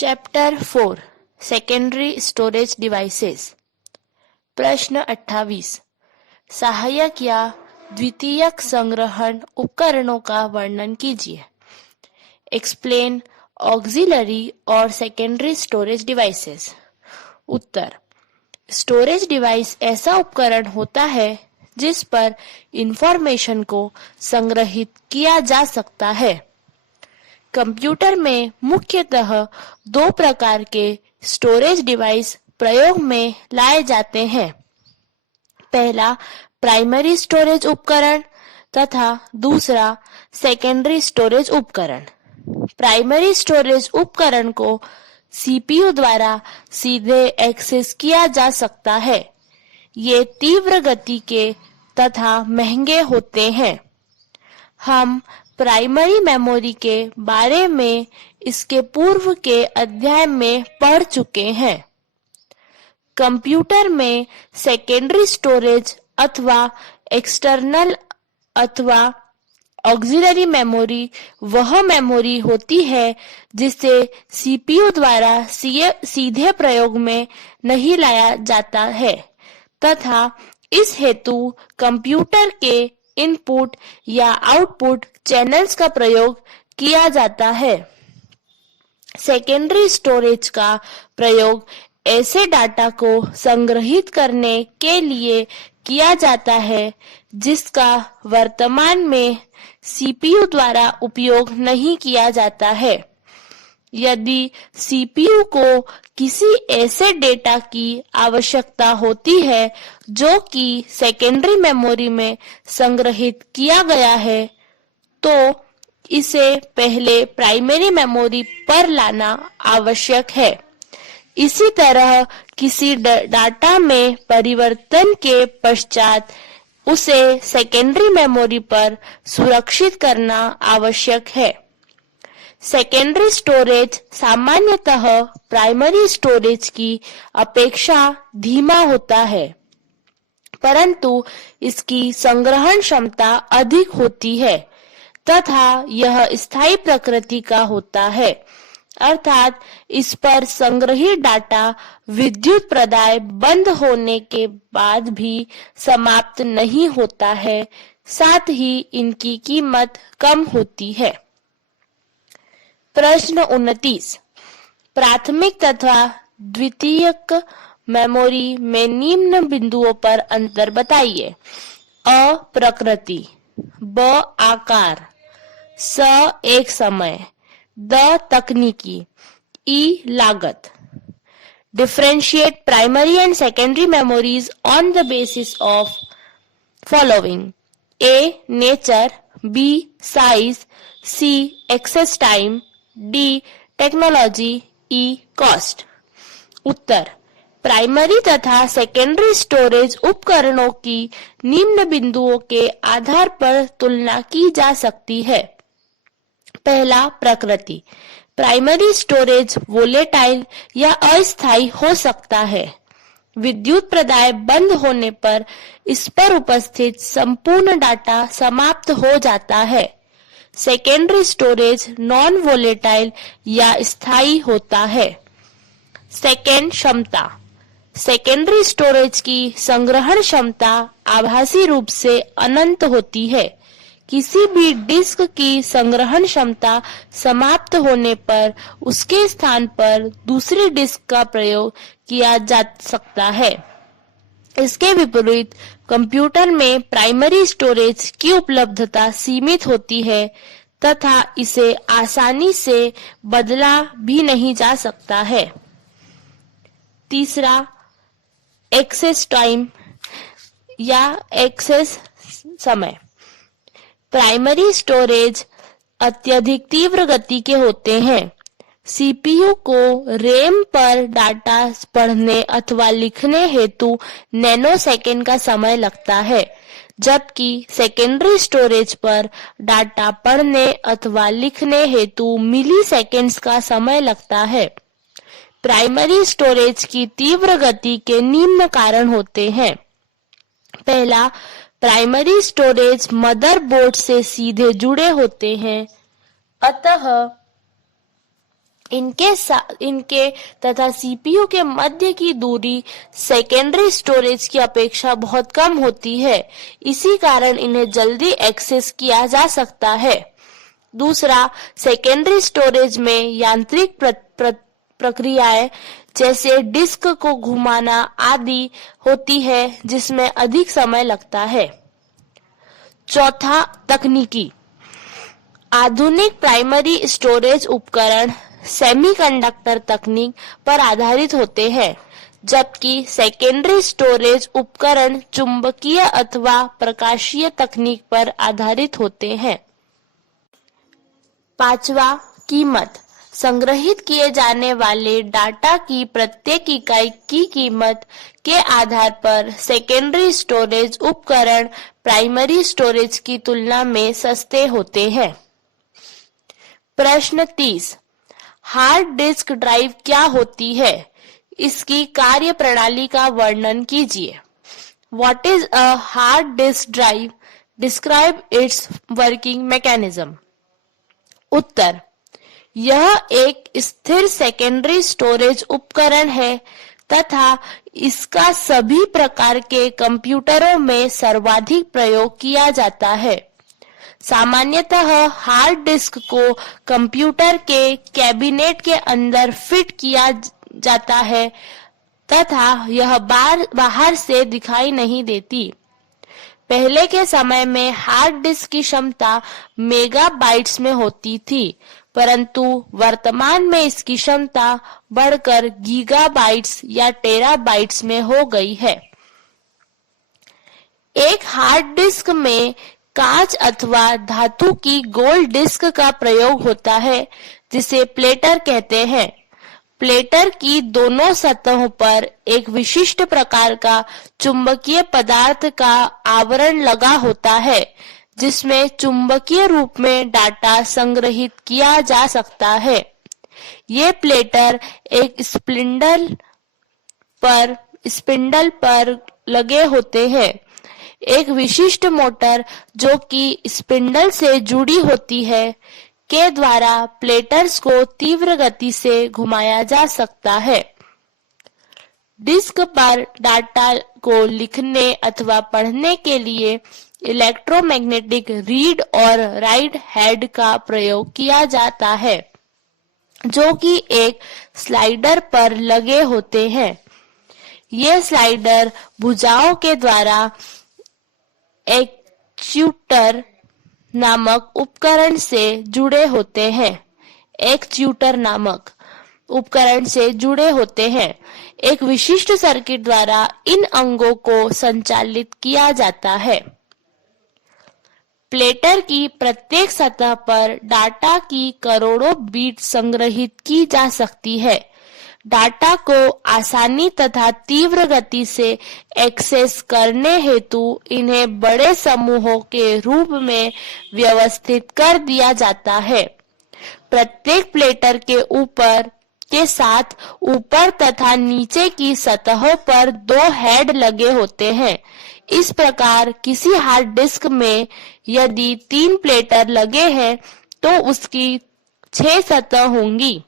Chapter 4 secondary storage devices. प्रश्न 28। सहायक या द्वितीयक संग्रहण उपकरणों का वर्णन कीजिए। एक्सप्लेन ऑक्सिलरी और सेकेंडरी स्टोरेज डिवाइसेस। उत्तर, स्टोरेज डिवाइस ऐसा उपकरण होता है जिस पर इंफॉर्मेशन को संग्रहित किया जा सकता है। कंप्यूटर में मुख्यतः दो प्रकार के स्टोरेज डिवाइस प्रयोग में लाए जाते हैं। पहला प्राइमरी स्टोरेज उपकरण तथा दूसरा सेकेंडरी स्टोरेज उपकरण। प्राइमरी स्टोरेज उपकरण को सीपीयू द्वारा सीधे एक्सेस किया जा सकता है। ये तीव्र गति के तथा महंगे होते हैं। हम प्राइमरी मेमोरी के बारे में इसके पूर्व के अध्याय में पढ़ चुके हैं। कंप्यूटर में सेकेंडरी स्टोरेज अथवा एक्सटर्नल अथवा ऑक्सिलरी मेमोरी वह मेमोरी होती है जिसे सीपीयू द्वारा सीधे प्रयोग में नहीं लाया जाता है तथा इस हेतु कंप्यूटर के इनपुट या आउटपुट चैनल्स का प्रयोग किया जाता है। सेकेंडरी स्टोरेज का प्रयोग ऐसे डाटा को संग्रहित करने के लिए किया जाता है जिसका वर्तमान में सीपीयू द्वारा उपयोग नहीं किया जाता है। यदि सीपीयू को किसी ऐसे डेटा की आवश्यकता होती है जो कि सेकेंडरी मेमोरी में संग्रहित किया गया है, तो इसे पहले प्राइमरी मेमोरी पर लाना आवश्यक है। इसी तरह किसी डाटा में परिवर्तन के पश्चात उसे सेकेंडरी मेमोरी पर सुरक्षित करना आवश्यक है। सेकेंडरी स्टोरेज सामान्यतः प्राइमरी स्टोरेज की अपेक्षा धीमा होता है, परंतु इसकी संग्रहण क्षमता अधिक होती है तथा यह स्थायी प्रकृति का होता है, अर्थात इस पर संग्रहित डाटा विद्युत प्रदाय बंद होने के बाद भी समाप्त नहीं होता है। साथ ही इनकी कीमत कम होती है। प्रश्न 29। प्राथमिक तथा द्वितीयक मेमोरी में निम्न बिंदुओं पर अंतर बताइए। अ प्रकृति, ब आकार, स एक समय, द तकनीकी, ई लागत। Differentiate primary and secondary memories on the basis of following: A nature, B size, C access time, D technology, E cost. उत्तर, प्राइमरी तथा सेकेंडरी स्टोरेज उपकरणों की निम्न बिंदुओं के आधार पर तुलना की जा सकती है। पहला, प्रकृति। प्राइमरी स्टोरेज वोलेटाइल या अस्थायी हो सकता है। विद्युत प्रदाय बंद होने पर इस पर उपस्थित संपूर्ण डाटा समाप्त हो जाता है। सेकेंडरी स्टोरेज नॉन वोलेटाइल या स्थायी होता है। सेकेंड, क्षमता। सेकेंडरी स्टोरेज की संग्रहण क्षमता आभासी रूप से अनंत होती है। किसी भी डिस्क की संग्रहण क्षमता समाप्त होने पर उसके स्थान पर दूसरी डिस्क का प्रयोग किया जा सकता है। इसके विपरीत कंप्यूटर में प्राइमरी स्टोरेज की उपलब्धता सीमित होती है तथा इसे आसानी से बदला भी नहीं जा सकता है। तीसरा, एक्सेस टाइम या एक्सेस समय। प्राइमरी स्टोरेज अत्यधिक तीव्र गति के होते हैं। सीपीयू को रैम पर डाटा पढ़ने अथवा लिखने हेतु नैनोसेकंड का समय लगता है, जबकि सेकेंडरी स्टोरेज पर डाटा पढ़ने अथवा लिखने हेतु मिली सेकेंड्स का समय लगता है। प्राइमरी स्टोरेज की तीव्र गति के निम्न कारण होते हैं। पहला, प्राइमरी स्टोरेज मदरबोर्ड से सीधे जुड़े होते हैं, अतः इनके तथा सीपीयू के मध्य की दूरी सेकेंडरी स्टोरेज की अपेक्षा बहुत कम होती है। इसी कारण इन्हें जल्दी एक्सेस किया जा सकता है। दूसरा, सेकेंडरी स्टोरेज में यांत्रिक प्रक्रियाएं जैसे डिस्क को घुमाना आदि होती है, जिसमें अधिक समय लगता है। चौथा, तकनीकी। आधुनिक प्राइमरी स्टोरेज उपकरण सेमीकंडक्टर तकनीक पर आधारित होते हैं, जबकि सेकेंडरी स्टोरेज उपकरण चुंबकीय अथवा प्रकाशीय तकनीक पर आधारित होते हैं। पांचवा, कीमत। संग्रहित किए जाने वाले डाटा की प्रत्येक इकाई की कीमत के आधार पर सेकेंडरी स्टोरेज उपकरण प्राइमरी स्टोरेज की तुलना में सस्ते होते हैं। प्रश्न 30, हार्ड डिस्क ड्राइव क्या होती है? इसकी कार्य प्रणाली का वर्णन कीजिए। What is a hard disk drive? Describe its working mechanism. उत्तर, यह एक स्थिर सेकेंडरी स्टोरेज उपकरण है तथा इसका सभी प्रकार के कंप्यूटरों में सर्वाधिक प्रयोग किया जाता है। सामान्यतः हार्ड डिस्क को कंप्यूटर के कैबिनेट के अंदर फिट किया जाता है तथा यह बाहर से दिखाई नहीं देती। पहले के समय में हार्ड डिस्क की क्षमता मेगाबाइट्स में होती थी, परंतु वर्तमान में इसकी क्षमता बढ़कर गीगाबाइट्स या टेराबाइट्स में हो गई है। एक हार्ड डिस्क में कांच अथवा धातु की गोल डिस्क का प्रयोग होता है, जिसे प्लेटर कहते हैं। प्लेटर की दोनों सतहों पर एक विशिष्ट प्रकार का चुंबकीय पदार्थ का आवरण लगा होता है, जिसमें चुंबकीय रूप में डाटा संग्रहित किया जा सकता है। ये प्लेटर एक स्पिंडल पर लगे होते हैं। एक विशिष्ट मोटर जो कि स्पिंडल से जुड़ी होती है के द्वारा प्लेटर्स को तीव्र गति से घुमाया जा सकता है। डिस्क पर डाटा को लिखने अथवा पढ़ने के लिए इलेक्ट्रोमैग्नेटिक रीड और राइट हेड का प्रयोग किया जाता है, जो कि एक स्लाइडर पर लगे होते हैं। ये स्लाइडर भुजाओं के द्वारा एक्चुएटर नामक उपकरण से जुड़े होते हैं। एक विशिष्ट सर्किट द्वारा इन अंगों को संचालित किया जाता है। प्लेटर की प्रत्येक सतह पर डाटा की करोड़ों बीट संग्रहित की जा सकती है। डाटा को आसानी तथा तीव्र गति से एक्सेस करने हेतु इन्हें बड़े समूहों के रूप में व्यवस्थित कर दिया जाता है। प्रत्येक प्लेटर के साथ ऊपर तथा नीचे की सतहों पर 2 हेड लगे होते हैं। इस प्रकार किसी हार्ड डिस्क में यदि 3 प्लेटर लगे हैं तो उसकी 6 सतह होंगी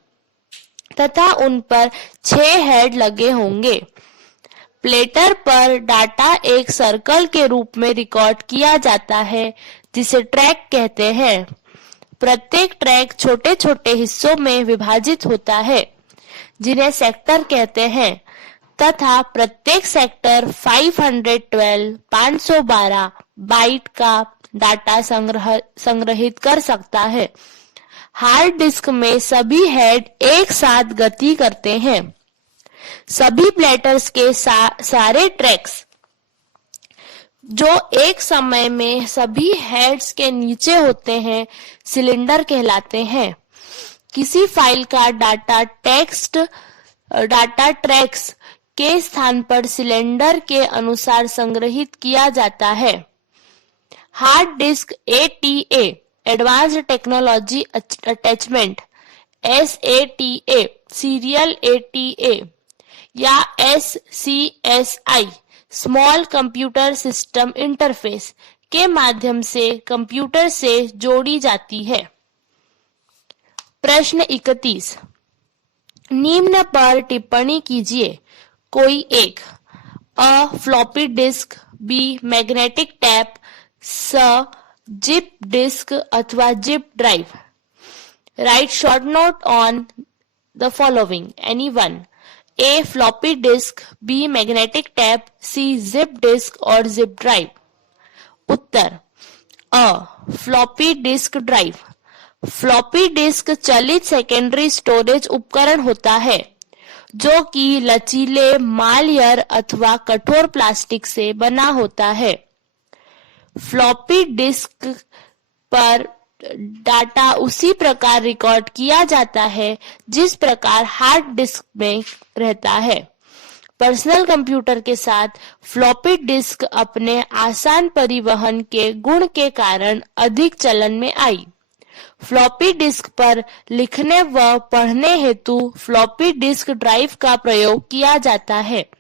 तथा उन पर 6 हेड लगे होंगे। प्लेटर पर डाटा एक सर्कल के रूप में रिकॉर्ड किया जाता है, जिसे ट्रैक कहते हैं। प्रत्येक ट्रैक छोटे छोटे हिस्सों में विभाजित होता है, जिन्हें सेक्टर कहते हैं, तथा प्रत्येक सेक्टर 512 बाइट का डाटा संग्रहित कर सकता है। हार्ड डिस्क में सभी हेड एक साथ गति करते हैं। सभी प्लेटर्स के सारे ट्रैक्स जो एक समय में सभी हेड्स के नीचे होते हैं, सिलेंडर कहलाते हैं। किसी फाइल का डाटा ट्रैक्स के स्थान पर सिलेंडर के अनुसार संग्रहित किया जाता है। Hard disc ATA advanced technology attachment SATA serial ATA या SCSI small computer system interface के माध्यम से कंप्यूटर से जोड़ी जाती है। प्रश्न 31, निम्न पर टिप्पणी कीजिए। कोई एक। अ floppy disk, B magnetic tape, स जिप डिस्क अथवा zip drive. Write short note on the following, any one. A floppy disk, B magnetic tape, C zip disk और जिप ड्राइव। उत्तर अ floppy disk drive. Floppy disk चलित secondary storage उपकरण होता है जो कि लचीले मालयर अथवा कठोर प्लास्टिक से बना होता है। फ्लॉपी डिस्क पर डाटा उसी प्रकार रिकॉर्ड किया जाता है जिस प्रकार हार्ड डिस्क में रहता है। पर्सनल कंप्यूटर के साथ फ्लॉपी डिस्क अपने आसान परिवहन के गुण के कारण अधिक चलन में आई। फ्लॉपी डिस्क पर लिखने व पढ़ने हेतु फ्लॉपी डिस्क ड्राइव का प्रयोग किया जाता है।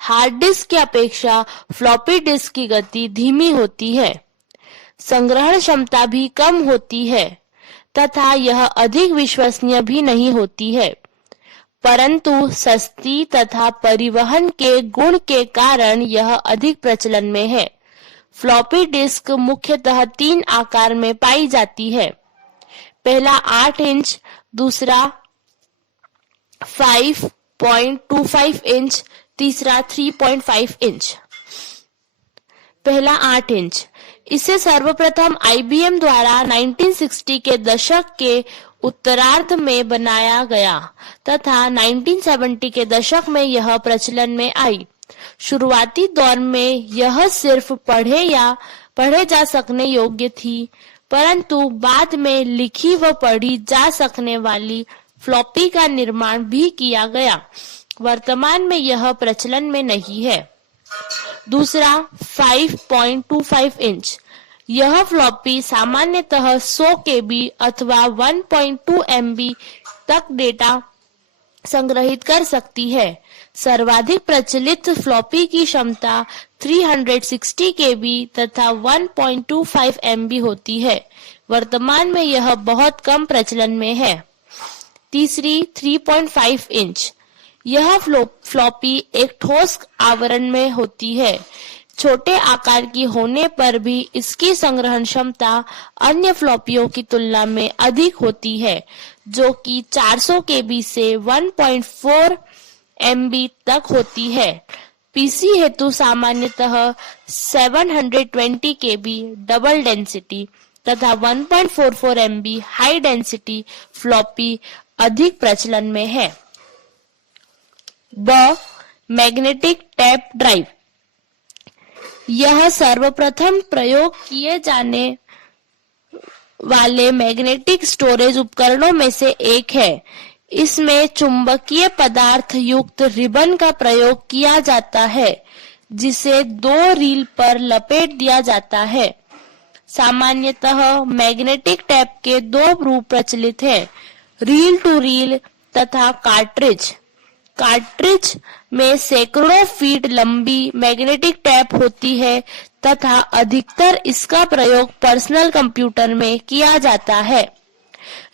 हार्ड डिस्क की अपेक्षा फ्लॉपी डिस्क की गति धीमी होती है, संग्रहण क्षमता भी कम होती है तथा यह अधिक विश्वसनीय भी नहीं होती है, परंतु सस्ती तथा परिवहन के गुण के कारण यह अधिक प्रचलन में है। फ्लॉपी डिस्क मुख्यतः 3 आकार में पाई जाती है। पहला 8 इंच, दूसरा 5.25 इंच, तीसरा 3.5 इंच। पहला 8 इंच। इसे सर्वप्रथम IBM द्वारा 1960 के दशक के उत्तरार्ध में बनाया गया तथा 1970 के दशक में यह प्रचलन में आई। शुरुआती दौर में यह सिर्फ पढ़े जा सकने योग्य थी, परंतु बाद में लिखी व पढ़ी जा सकने वाली फ्लॉपी का निर्माण भी किया गया। वर्तमान में यह प्रचलन में नहीं है। दूसरा 5.25 इंच। यह फ्लॉपी सामान्यतः 100 KB अथवा 1.2 MB तक डेटा संग्रहित कर सकती है। सर्वाधिक प्रचलित फ्लॉपी की क्षमता 360 KB तथा 1.25 MB होती है। वर्तमान में यह बहुत कम प्रचलन में है। तीसरी 3.5 इंच। यह फ्लॉपी एक ठोस आवरण में होती है। छोटे आकार की होने पर भी इसकी संग्रहण क्षमता अन्य फ्लॉपियों की तुलना में अधिक होती है, जो कि 400 KB से 1.4 MB तक होती है। पीसी हेतु सामान्यतः 720 KB डबल डेंसिटी तथा 1.44 MB हाई डेंसिटी फ्लॉपी अधिक प्रचलन में है। ब मैग्नेटिक टैप ड्राइव। यह सर्वप्रथम प्रयोग किए जाने वाले मैग्नेटिक स्टोरेज उपकरणों में से एक है। इसमें चुंबकीय पदार्थ युक्त रिबन का प्रयोग किया जाता है, जिसे 2 रील पर लपेट दिया जाता है। सामान्यतः मैग्नेटिक टैप के 2 रूप प्रचलित हैं, रील टू रील तथा कार्ट्रिज। कार्ट्रिज में सैकड़ों फीट लंबी मैग्नेटिक टैप होती है तथा अधिकतर इसका प्रयोग पर्सनल कंप्यूटर में किया जाता है।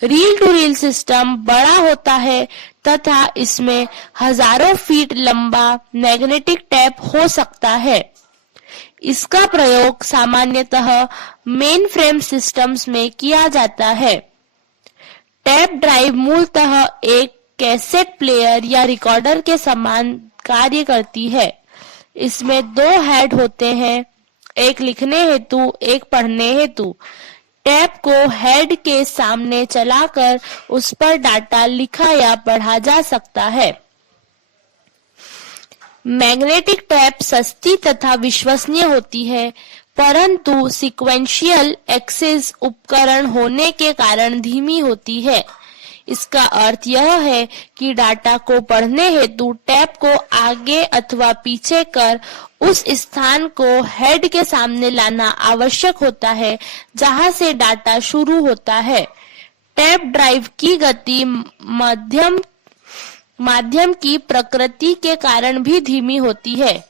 रील टू रील सिस्टम बड़ा होता है तथा इसमें हजारों फीट लंबा मैग्नेटिक टैप हो सकता है। इसका प्रयोग सामान्यतः मेन फ्रेम सिस्टम्स में किया जाता है। टैप ड्राइव मूलतः एक कैसेट प्लेयर या रिकॉर्डर के समान कार्य करती है। इसमें 2 हेड होते हैं, एक लिखने हेतु, एक पढ़ने हेतु। टैप को हेड के सामने चलाकर उस पर डाटा लिखा या पढ़ा जा सकता है। मैग्नेटिक टैप सस्ती तथा विश्वसनीय होती है, परंतु सीक्वेंशियल एक्सेस उपकरण होने के कारण धीमी होती है। इसका अर्थ यह है कि डाटा को पढ़ने हेतु टैप को आगे अथवा पीछे कर उस स्थान को हेड के सामने लाना आवश्यक होता है जहां से डाटा शुरू होता है। टैप ड्राइव की गति माध्यम की प्रकृति के कारण भी धीमी होती है।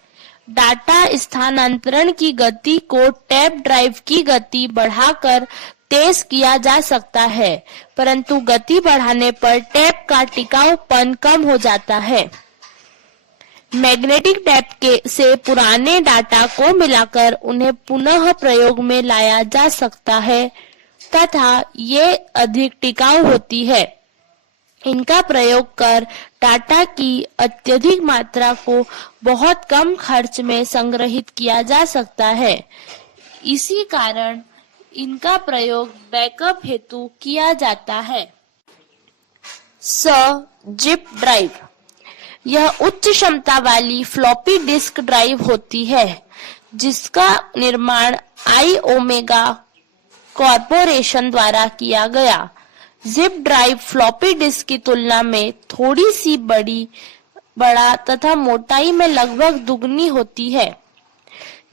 डाटा स्थानांतरण की गति को टैप ड्राइव की गति बढ़ाकर तेज किया जा सकता है, परंतु गति बढ़ाने पर टेप का टिकाऊपन कम हो जाता है। मैग्नेटिक टेप से पुराने डाटा को मिलाकर उन्हें पुनः प्रयोग में लाया जा सकता है तथा ये अधिक टिकाऊ होती है। इनका प्रयोग कर डाटा की अत्यधिक मात्रा को बहुत कम खर्च में संग्रहित किया जा सकता है। इसी कारण इनका प्रयोग बैकअप हेतु किया जाता है। जिप ड्राइव, यह उच्च क्षमता वाली फ्लॉपी डिस्क ड्राइव होती है जिसका निर्माण ओमेगा कॉरपोरेशन द्वारा किया गया। जिप ड्राइव फ्लॉपी डिस्क की तुलना में थोड़ी सी बड़ा तथा मोटाई में लगभग दुगनी होती है।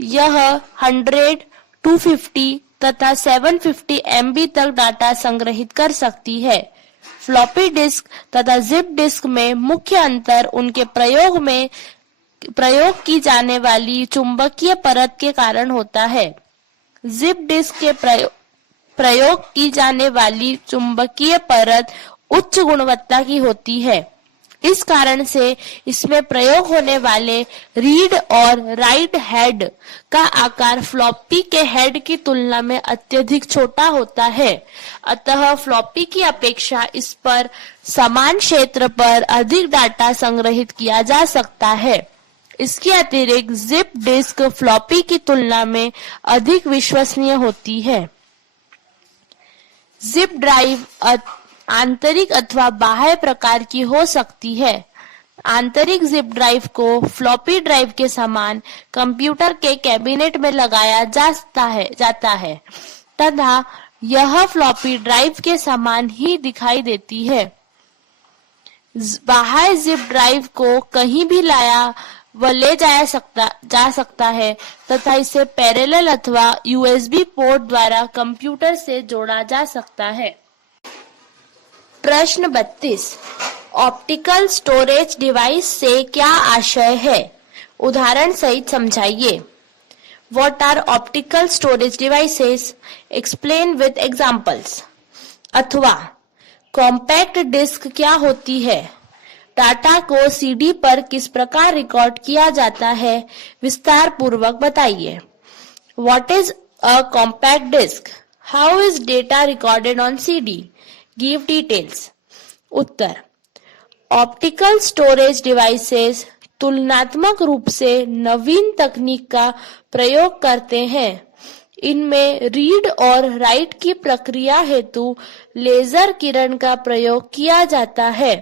यह 100, 250 तथा 750 MB तक डाटा संग्रहित कर सकती है। फ्लॉपी डिस्क तथा जिप डिस्क में मुख्य अंतर उनके प्रयोग की जाने वाली चुंबकीय परत के कारण होता है। जिप डिस्क के प्रयोग की जाने वाली चुंबकीय परत उच्च गुणवत्ता की होती है। इस कारण से इसमें प्रयोग होने वाले रीड और राइट हेड का आकार फ्लॉपी के हेड की तुलना में अत्यधिक छोटा होता है। अतः फ्लॉपी की अपेक्षा इस पर समान क्षेत्र पर अधिक डाटा संग्रहित किया जा सकता है। इसके अतिरिक्त जिप डिस्क फ्लॉपी की तुलना में अधिक विश्वसनीय होती है। जिप ड्राइव आंतरिक अथवा बाह्य प्रकार की हो सकती है। आंतरिक जिप ड्राइव को फ्लॉपी ड्राइव के समान कंप्यूटर के कैबिनेट में लगाया जाता है तथा यह फ्लॉपी ड्राइव के समान ही दिखाई देती है। बाह्य जिप ड्राइव को कहीं भी लाया व ले जा सकता है तथा इसे पैरेलल अथवा USB पोर्ट द्वारा कंप्यूटर से जोड़ा जा सकता है। प्रश्न 32, ऑप्टिकल स्टोरेज डिवाइस से क्या आशय है? उदाहरण सहित समझाइए। What are optical storage devices? Explain with examples. अथवा कॉम्पैक्ट डिस्क क्या होती है? डाटा को CD पर किस प्रकार रिकॉर्ड किया जाता है, विस्तार पूर्वक बताइए। What is a compact disk? How is data recorded on CD? Give details. Uttar, optical storage devices तुलनात्मक रूप से नवीन तकनीक का प्रयोग करते हैं। इनमें रीड और राइट की प्रक्रिया हेतु लेजर किरण का प्रयोग किया जाता है।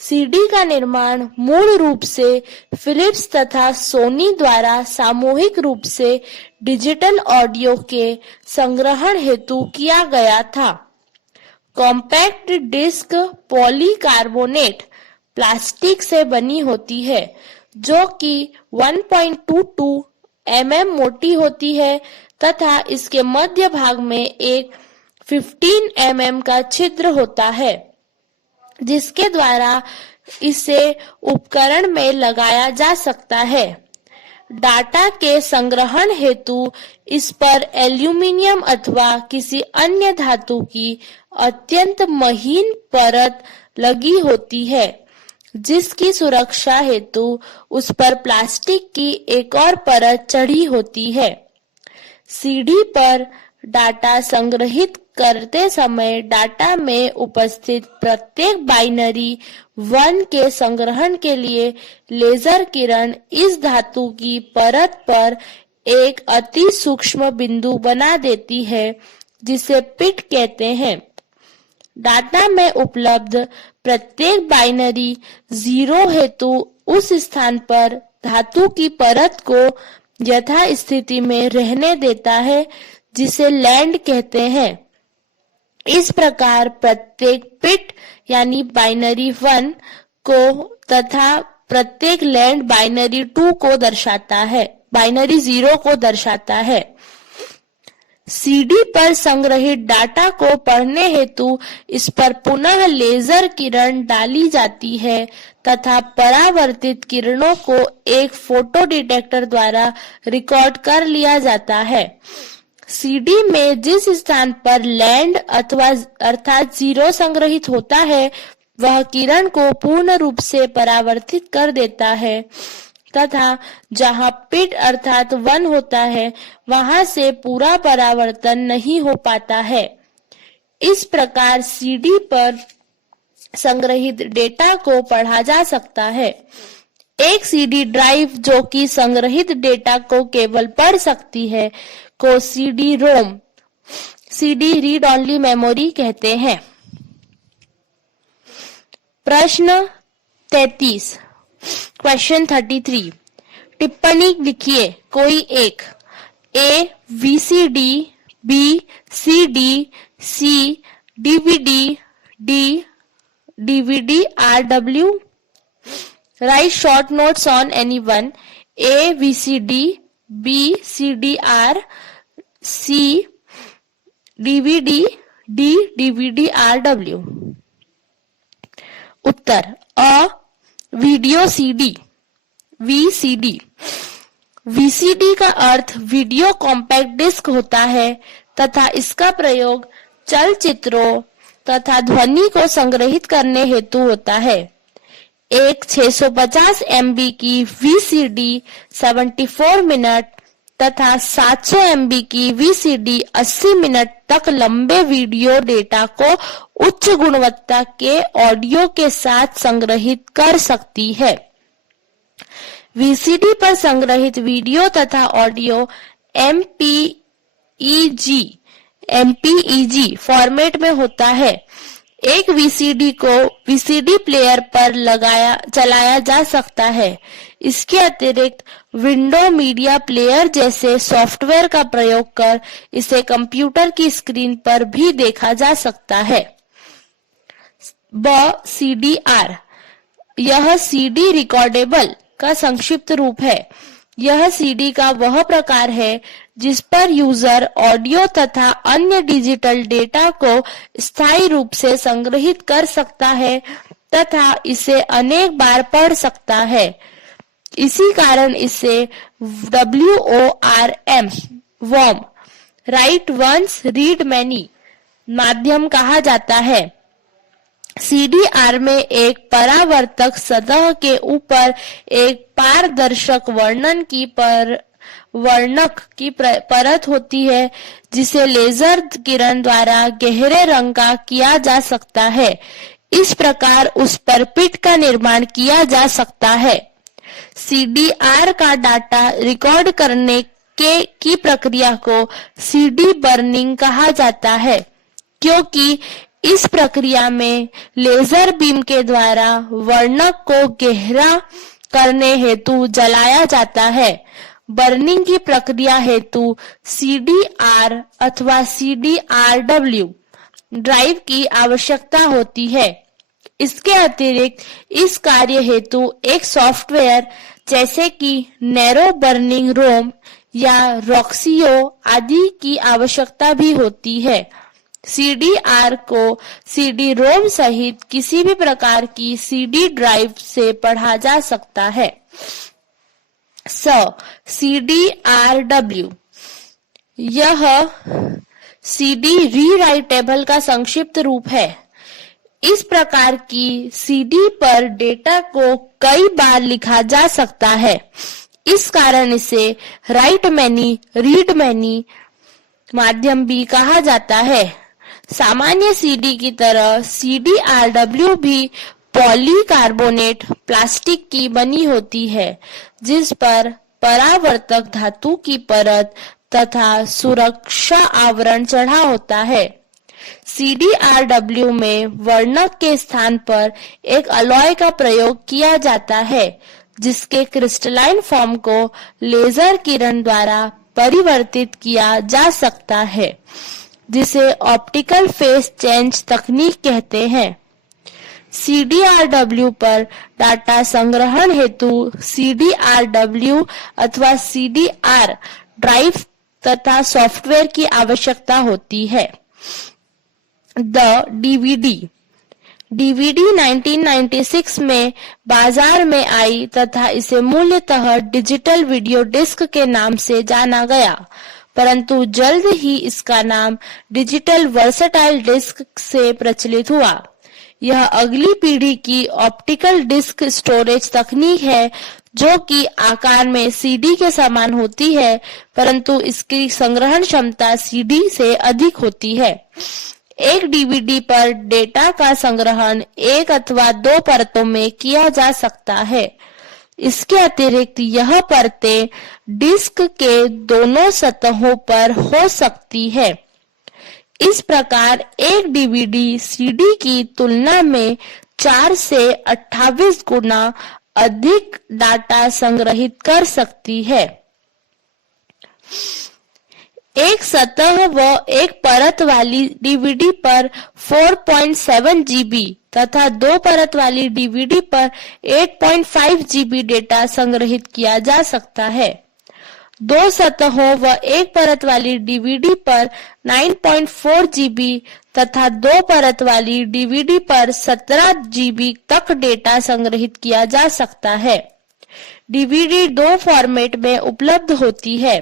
CD का निर्माण मूल रूप से फिलिप्स तथा सोनी द्वारा सामूहिक रूप से डिजिटल ऑडियो के संग्रहण हेतु किया गया था। कॉम्पैक्ट डिस्क पॉलीकार्बोनेट प्लास्टिक से बनी होती है जो कि 1.22 mm मोटी होती है तथा इसके मध्य भाग में एक 15 mm का छिद्र होता है जिसके द्वारा इसे उपकरण में लगाया जा सकता है। डाटा के संग्रहण हेतु इस पर एल्यूमीनियम अथवा किसी अन्य धातु की अत्यंत महीन परत लगी होती है जिसकी सुरक्षा हेतु उस पर प्लास्टिक की एक और परत चढ़ी होती है। CD पर डाटा संग्रहित करते समय डाटा में उपस्थित प्रत्येक बाइनरी 1 के संग्रहण के लिए लेजर किरण इस धातु की परत पर एक अति सूक्ष्म बिंदु बना देती है जिसे पिट कहते हैं। डाटा में उपलब्ध प्रत्येक बाइनरी 0 हेतु उस स्थान पर धातु की परत को यथा स्थिति में रहने देता है जिसे लैंड कहते हैं। इस प्रकार प्रत्येक पिट यानी बाइनरी 1 को तथा प्रत्येक लैंड बाइनरी 2 को दर्शाता है, बाइनरी 0 को दर्शाता है। CD पर संग्रहित डाटा को पढ़ने हेतु इस पर पुनः लेजर किरण डाली जाती है तथा परावर्तित किरणों को एक फोटो डिटेक्टर द्वारा रिकॉर्ड कर लिया जाता है। सीडी में जिस स्थान पर लैंड अथवा अर्थात 0 संग्रहित होता है वह किरण को पूर्ण रूप से परावर्तित कर देता है तथा जहां पिट अर्थात 1 होता है वहां से पूरा परावर्तन नहीं हो पाता है। इस प्रकार सीडी पर संग्रहित डेटा को पढ़ा जा सकता है। एक सीडी ड्राइव जो कि संग्रहित डेटा को केवल पढ़ सकती है को CD ROM CD read only memory कहते हैं। प्रश्न 33 क्वेश्चन 33 टिप्पणी लिखिए कोई एक। A VCD, B CD, C DVD, D DVD RW. Write short notes on any one. A VCD, B CDR, C DVD, D DVD RW। Uttar a video CD VCD। VCD का अर्थ video compact disc होता है तथा इसका प्रयोग चलचित्रों तथा ध्वनि को संग्रहित करने हेतु होता है। एक 650 MB की VCD 74 मिनट तथा 700 MB की VCD 80 मिनट तक लंबे वीडियो डेटा को उच्च गुणवत्ता के ऑडियो के साथ संग्रहित कर सकती है। VCD पर संग्रहित वीडियो तथा ऑडियो MPEG फॉर्मेट में होता है। एक VCD को VCD प्लेयर पर चलाया जा सकता है। इसके अतिरिक्त विंडो मीडिया प्लेयर जैसे सॉफ्टवेयर का प्रयोग कर इसे कंप्यूटर की स्क्रीन पर भी देखा जा सकता है। ब CDR यह CD रिकॉर्डेबल का संक्षिप्त रूप है। यह CD का वह प्रकार है जिस पर यूजर ऑडियो तथा अन्य डिजिटल डेटा को स्थायी रूप से संग्रहित कर सकता है तथा इसे अनेक बार पढ़ सकता है। इसी कारण इसे WORM write once read many माध्यम कहा जाता है। CDR में एक परावर्तक सतह के ऊपर एक पारदर्शक वर्णक की परत होती है जिसे लेजर किरण द्वारा गहरे रंग का किया जा सकता है। इस प्रकार उस पर पिट का निर्माण किया जा सकता है। CDR का डाटा रिकॉर्ड करने की प्रक्रिया को CD बर्निंग कहा जाता है क्योंकि इस प्रक्रिया में लेजर बीम के द्वारा वर्णक को गहरा करने हेतु जलाया जाता है। बर्निंग की प्रक्रिया हेतु CDR अथवा CDRW ड्राइव की आवश्यकता होती है। इसके अतिरिक्त इस कार्य हेतु एक सॉफ्टवेयर जैसे कि नैरो बर्निंग रोम या रॉक्सियो आदि की आवश्यकता भी होती है। CDR को CD रोम सहित किसी भी प्रकार की CD ड्राइव से पढ़ा जा सकता है। CDRW यह CD रीराइटेबल का संक्षिप्त रूप है। इस प्रकार की CD पर डेटा को कई बार लिखा जा सकता है। इस कारण इसे राइट मैनी रीड मैनी माध्यम भी कहा जाता है। सामान्य CD की तरह CDRW भी पॉलीकार्बोनेट प्लास्टिक की बनी होती है जिस पर परावर्तक धातु की परत तथा सुरक्षा आवरण चढ़ा होता है। CDRW में वर्णक के स्थान पर एक अलॉय का प्रयोग किया जाता है जिसके क्रिस्टलाइन फॉर्म को लेजर किरण द्वारा परिवर्तित किया जा सकता है जिसे ऑप्टिकल फेस चेंज तकनीक कहते हैं। CDRW पर डाटा संग्रहण हेतु CDRW अथवा CDR ड्राइव तथा सॉफ्टवेयर की आवश्यकता होती है। DVD 1996 में बाजार में आई तथा इसे मूलतः डिजिटल वीडियो डिस्क के नाम से जाना गया, परंतु जल्द ही इसका नाम डिजिटल वर्सेटाइल डिस्क से प्रचलित हुआ। यह अगली पीढ़ी की ऑप्टिकल डिस्क स्टोरेज तकनीक है जो कि आकार में सीडी के समान होती है, परंतु इसकी संग्रहण क्षमता सीडी से अधिक होती है। एक डीवीडी पर डेटा का संग्रहण एक अथवा दो परतों में किया जा सकता है। इसके अतिरिक्त यह परतें डिस्क के दोनों सतहों पर हो सकती है। इस प्रकार एक डीवीडी सीडी की तुलना में 4 से 28 गुना अधिक डाटा संग्रहित कर सकती है। एक सतह व एक परत वाली डीवीडी पर 4.7 जीबी तथा दो परत वाली डीवीडी पर 8.5 जीबी डेटा संग्रहित किया जा सकता है। दो सतहों व एक परत वाली डीवीडी पर 9.4 जीबी तथा दो परत वाली डीवीडी पर 17 जीबी तक डेटा संग्रहित किया जा सकता है। डीवीडी दो फॉर्मेट में उपलब्ध होती है।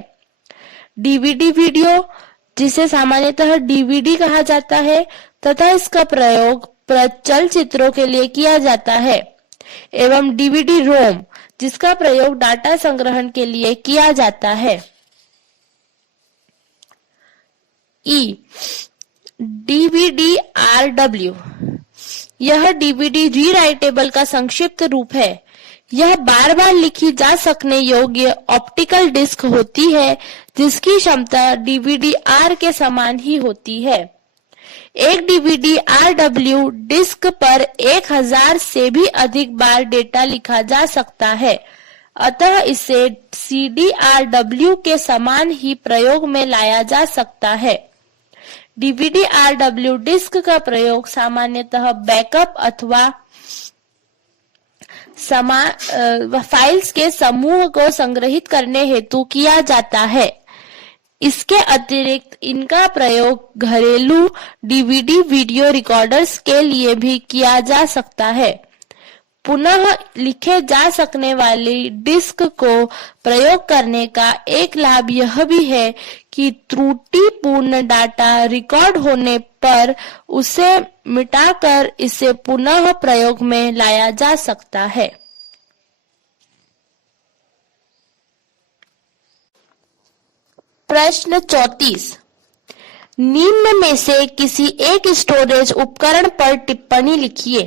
डीवीडी वीडियो, जिसे सामान्यतः डीवीडी कहा जाता है, तथा इसका प्रयोग चलचित्रों के लिए किया जाता है, एवं डीवीडी रोम, जिसका प्रयोग डाटा संग्रहण के लिए किया जाता है। डीवीडी आरडब्ल्यू, यह डीवीडी रीराइटेबल का संक्षिप्त रूप है। यह बार बार लिखी जा सकने योग्य ऑप्टिकल डिस्क होती है जिसकी क्षमता डीवीडी आर के समान ही होती है। एक डीवीडी आरडब्ल्यू डिस्क पर 1000 से भी अधिक बार डेटा लिखा जा सकता है, अतः इसे सीडी आरडब्ल्यू के समान ही प्रयोग में लाया जा सकता है। डीवीडी आरडब्ल्यू डिस्क का प्रयोग सामान्यतः बैकअप अथवा फाइल्स के समूह को संग्रहित करने हेतु किया जाता है। इसके अतिरिक्त इनका प्रयोग घरेलू डीवीडी वीडियो रिकॉर्डर्स के लिए भी किया जा सकता है। पुनः लिखे जा सकने वाली डिस्क को प्रयोग करने का एक लाभ यह भी है कि त्रुटिपूर्ण डाटा रिकॉर्ड होने पर उसे मिटाकर इसे पुनः प्रयोग में लाया जा सकता है। प्रश्न 34। निम्न में से किसी एक स्टोरेज उपकरण पर टिप्पणी लिखिए।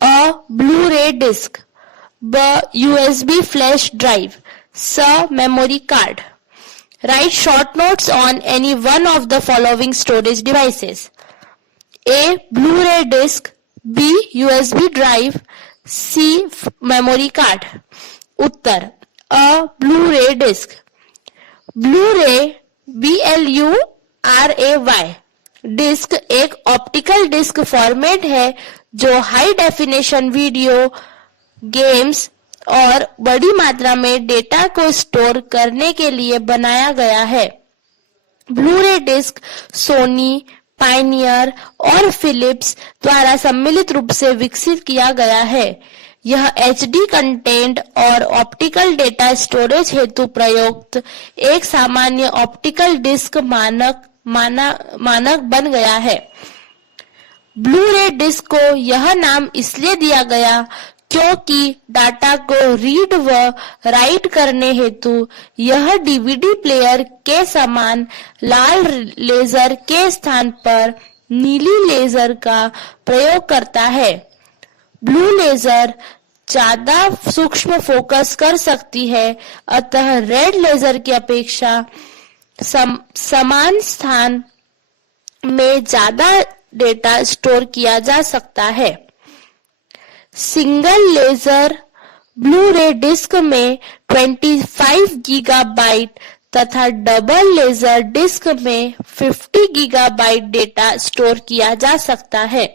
अ ब्लू-रे डिस्क, ब यूएसबी फ्लैश ड्राइव, स memory card. Write short notes on any one of the following storage devices. A. Blu-ray disc, B. USB drive, C. memory card. उत्तर A. Blu-ray disc. Blu-ray BLURAY disc एक optical disc format है जो high definition video, games और बड़ी मात्रा में data को store करने के लिए बनाया गया है। ब्लू-रे डिस्क सोनी, पायनियर और फिलिप्स द्वारा सम्मिलित रूप से विकसित किया गया है। यह एचडी कंटेंट और ऑप्टिकल डेटा स्टोरेज हेतु प्रयुक्त एक सामान्य ऑप्टिकल डिस्क मानक बन गया है। ब्लू-रे डिस्क को यह नाम इसलिए दिया गया क्योंकि डाटा को रीड व राइट करने हेतु यह डीवीडी प्लेयर के समान लाल लेजर के स्थान पर नीली लेजर का प्रयोग करता है। ब्लू लेजर ज्यादा सूक्ष्म फोकस कर सकती है, अतः रेड लेजर की अपेक्षा समान स्थान में ज्यादा डेटा स्टोर किया जा सकता है। सिंगल लेजर ब्लू-रे डिस्क में 25 गीगाबाइट तथा डबल लेजर डिस्क में 50 गीगाबाइट डेटा स्टोर किया जा सकता है।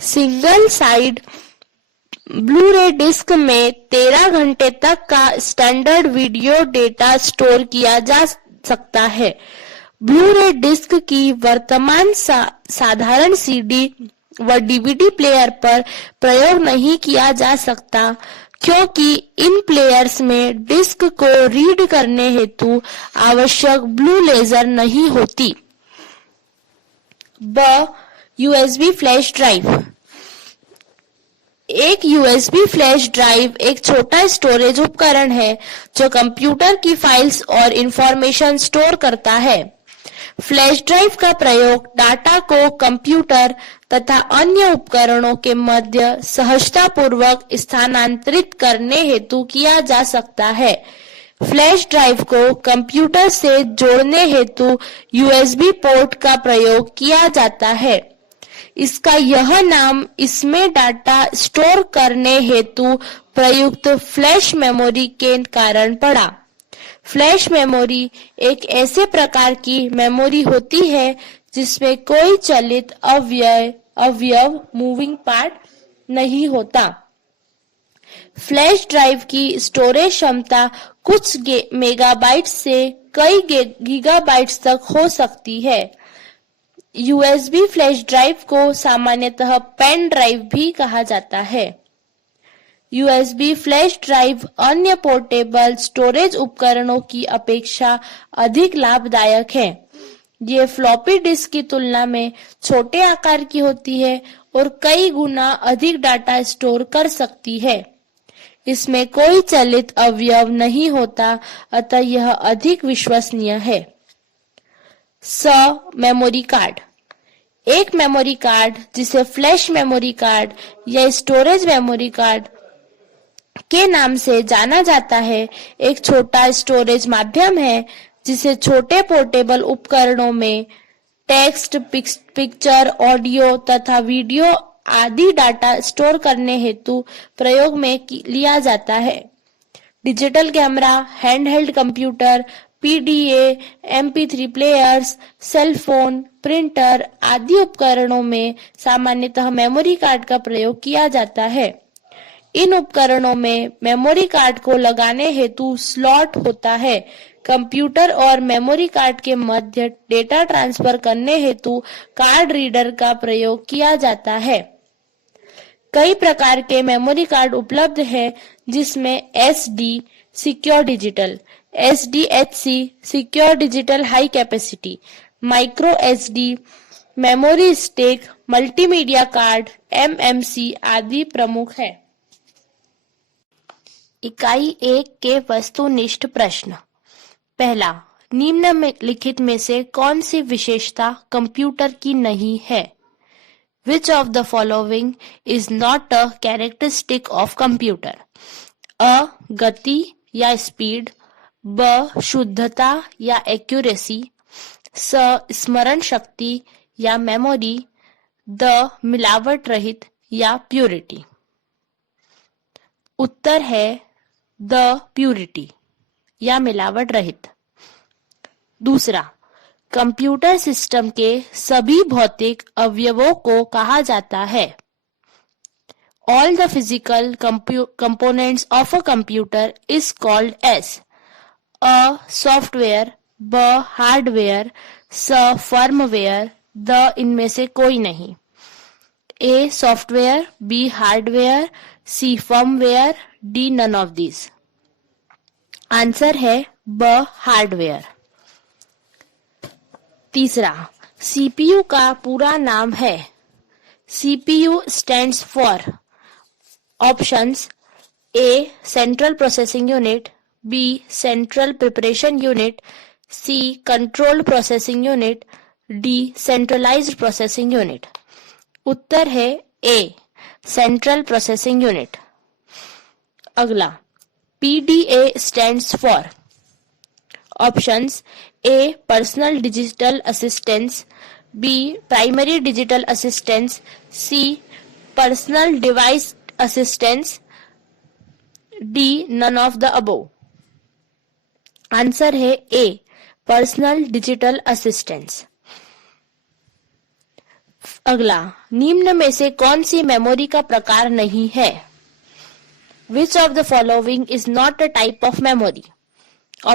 सिंगल साइड ब्लू-रे डिस्क में 13 घंटे तक का स्टैंडर्ड वीडियो डेटा स्टोर किया जा सकता है। ब्लू-रे डिस्क की वर्तमान साधारण सीडी व डीवीडी प्लेयर पर प्रयोग नहीं किया जा सकता क्योंकि इन प्लेयर्स में डिस्क को रीड करने हेतु आवश्यक ब्लू लेजर नहीं होती। ब यूएसबी फ्लैश ड्राइव। एक यूएसबी फ्लैश ड्राइव एक छोटा स्टोरेज उपकरण है जो कंप्यूटर की फाइल्स और इंफॉर्मेशन स्टोर करता है। फ्लैश ड्राइव का प्रयोग डाटा को कंप्यूटर तथा अन्य उपकरणों के मध्य सहजतापूर्वक स्थानांतरित करने हेतु किया जा सकता है। फ्लैश ड्राइव को कंप्यूटर से जोड़ने हेतु यूएसबी पोर्ट का प्रयोग किया जाता है। इसका यह नाम इसमें डाटा स्टोर करने हेतु प्रयुक्त फ्लैश मेमोरी के कारण पड़ा। फ्लैश मेमोरी एक ऐसे प्रकार की मेमोरी होती है जिसमें कोई चलित अवयव मूविंग पार्ट नहीं होता। फ्लैश ड्राइव की स्टोरेज क्षमता कुछ मेगाबाइट से कई गीगाबाइट्स तक हो सकती है। यूएसबी फ्लैश ड्राइव को सामान्यतः पेन ड्राइव भी कहा जाता है। यूएसबी फ्लैश ड्राइव अन्य पोर्टेबल स्टोरेज उपकरणों की अपेक्षा अधिक लाभदायक है। ये फ्लॉपी डिस्क की तुलना में छोटे आकार की होती है और कई गुना अधिक डाटा स्टोर कर सकती है। इसमें कोई चलित अवयव नहीं होता, अतः यह अधिक विश्वसनीय है। Memory card. एक मेमोरी कार्ड जिसे फ्लैश मेमोरी कार्ड या स्टोरेज मेमोरी कार्ड के नाम से जाना जाता है, एक छोटा स्टोरेज माध्यम है जिसे छोटे पोर्टेबल उपकरणों में टेक्स्ट, पिक्चर, ऑडियो तथा वीडियो आदि डाटा स्टोर करने हेतु प्रयोग में लिया जाता है। Digital camera, handheld computer, PDA, MP3 players, cell phone, printer आदि उपकरणों में सामान्यतः मेमोरी कार्ड का प्रयोग किया जाता है। इन उपकरणों में मेमोरी कार्ड को लगाने हेतु स्लॉट होता है। कंप्यूटर और मेमोरी कार्ड के मध्य डेटा ट्रांसफर करने हेतु कार्ड रीडर का प्रयोग किया जाता है। कई प्रकार के मेमोरी कार्ड उपलब्ध है, जिसमें SD secure digital, SDHC secure digital high capacity, micro SD memory stick, multimedia card, MMC आदि प्रमुख है। इकाई 1 के वस्तुनिष्ठ प्रश्न। पहला, निम्नलिखित में से कौन सी विशेषता कंप्यूटर की नहीं है? Which of the following is not a characteristic of computer? अ, गति या स्पीड, ब, शुद्धता या एक्यूरेसी, स, स्मरण शक्ति या मेमोरी, द, मिलावट रहित या प्यूरिटी। उत्तर है द, प्यूरिटी या मिलावट रहित। दूसरा, कंप्यूटर सिस्टम के सभी भौतिक अवयवों को कहा जाता है। All the physical components of a computer is called as अ, सॉफ्टवेयर, ब, हार्डवेयर, स, फर्मवेयर, द, इनमें से कोई नहीं। A, software, B, hardware, C, firmware, D, none of this. Answer है ब, हार्डवेयर। तीसरा, सीपीयू का पूरा नाम है। CPU stands for options A, central processing unit, B, central preparation unit, C, control processing unit, D, centralized processing unit. उत्तर है A, central processing unit. अगला, PDA stands for options A, personal digital assistance, B, primary digital assistance, C, personal device assistance, D, none of the above. Answer है A, personal digital assistance. अगला, निम्न में से कौन सी memory का प्रकार नहीं है? Which of the following is not a type of memory?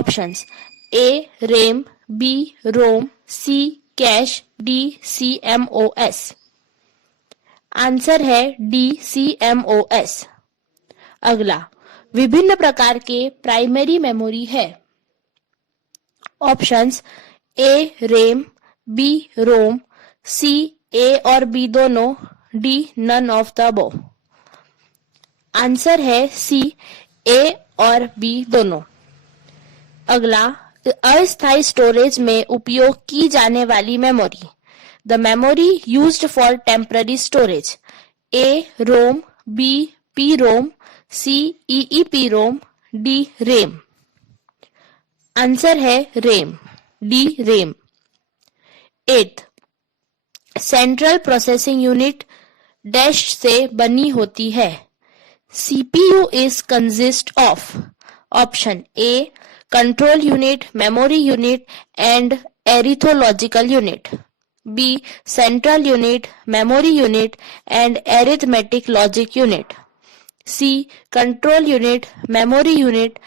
Options A, RAM, B, ROM, C, cache, D, CMOS। Answer है D, CMOS। अगला, विभिन्न प्रकार के प्राइमरी मेमोरी है। Options A RAM, B ROM, C A और B दोनों, D none of the above. Answer है C A और बी दोनों। अगला, अस्थायी स्टोरेज में उपयोग की जाने वाली memory. The memory used for temporary storage. A ROM, B P ROM, C E ROM, D RAM. Answer है RAM, D RAM. 8th, central processing unit dash से बनी होती है। CPU is consist of option A control unit, memory unit and arithmetical unit, B central unit, memory unit and arithmetic logic unit, C control unit, memory unit,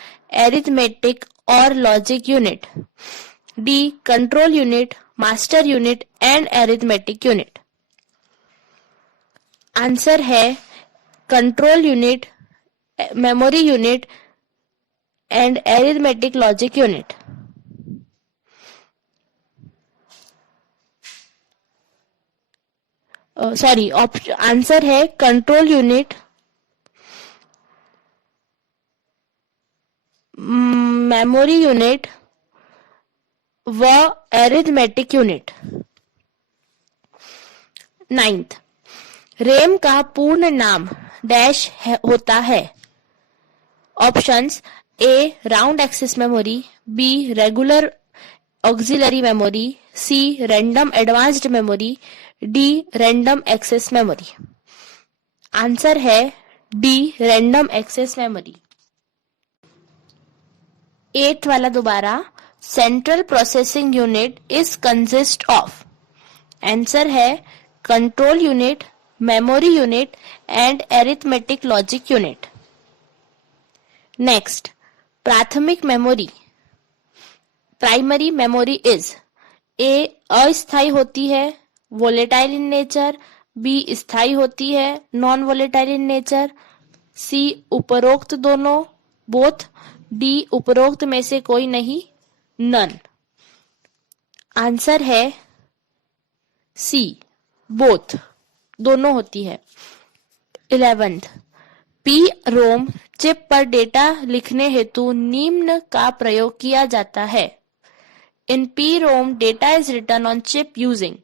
arithmetic or logic unit, D control unit, master unit and arithmetic unit। Answer है control unit, memory unit and arithmetic logic unit. Sorry, answer है control unit, memory unit व arithmetic unit. 9th, RAM का पूर्ण नाम dash होता है। Options A round access memory, B regular auxiliary memory, C random advanced memory, D random access memory. Answer है D random access memory. 8th वाला दोबारा, central processing unit is consist of. Answer है control unit, memory unit and arithmetic logic unit। Next, प्राथमिक memory. Primary memory is a अस्थायी होती है, volatile in nature, B स्थायी होती है, नॉन वोलेटाइल इन नेचर, सी उपरोक्त दोनों बोथ, डी उपरोक्त में से कोई नहीं नन। आंसर है सी बोथ, दोनों होती है। 11th, पी रोम चिप पर डेटा लिखने हेतु निम्न का प्रयोग किया जाता है। In P ROM data is written on chip using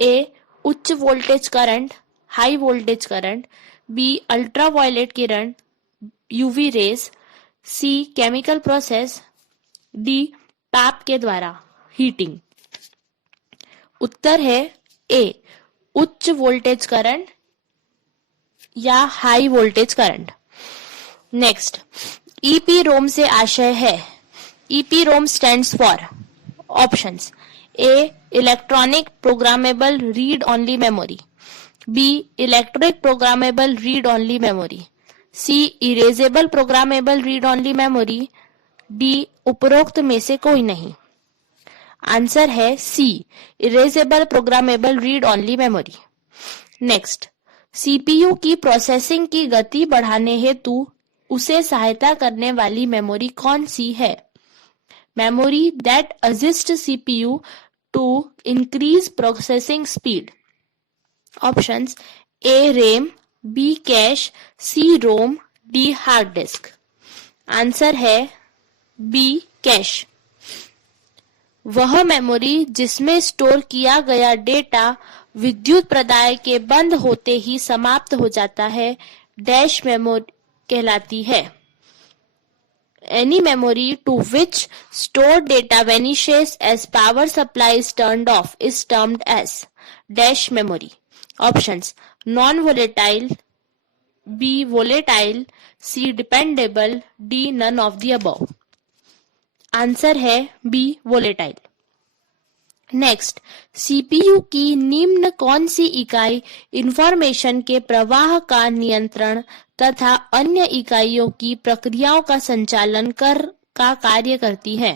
A उच्च voltage current, high voltage current, B ultra violet किरण, UV rays, C chemical process, D ताप के द्वारा, हीटिंग। उत्तर है ए उच्च वोल्टेज करंट या high voltage current. Next, EP ROM से आशय है। EP ROM stands for options A electronic programmable read only memory, B electric programmable read only memory, C erasable programmable read only memory, D उपरोक्त में से कोई नहीं। Answer है C erasable programmable read only memory. Next, CPU की processing की गति बढ़ाने हेतु उसे सहायता करने वाली मेमोरी कौन सी है? Memory that assist CPU to increase processing speed. Options A RAM, B cache, C ROM, D hard disk. Answer है बी कैश। वह मेमोरी जिसमें स्टोर किया गया डेटा विद्युत प्रदाय के बंद होते ही समाप्त हो जाता है डैश मेमोरी कहलाती है। Any memory to which stored data vanishes as power supply is turned off is termed as dash memory. Options non-volatile, B volatile, C dependable, D none of the above. Answer है B volatile. Next, CPU की निम्न कौन सी इकाई information के प्रवाह का नियंत्रण तथा अन्य इकाइयों की प्रक्रियाओं का संचालन का कार्य करती है?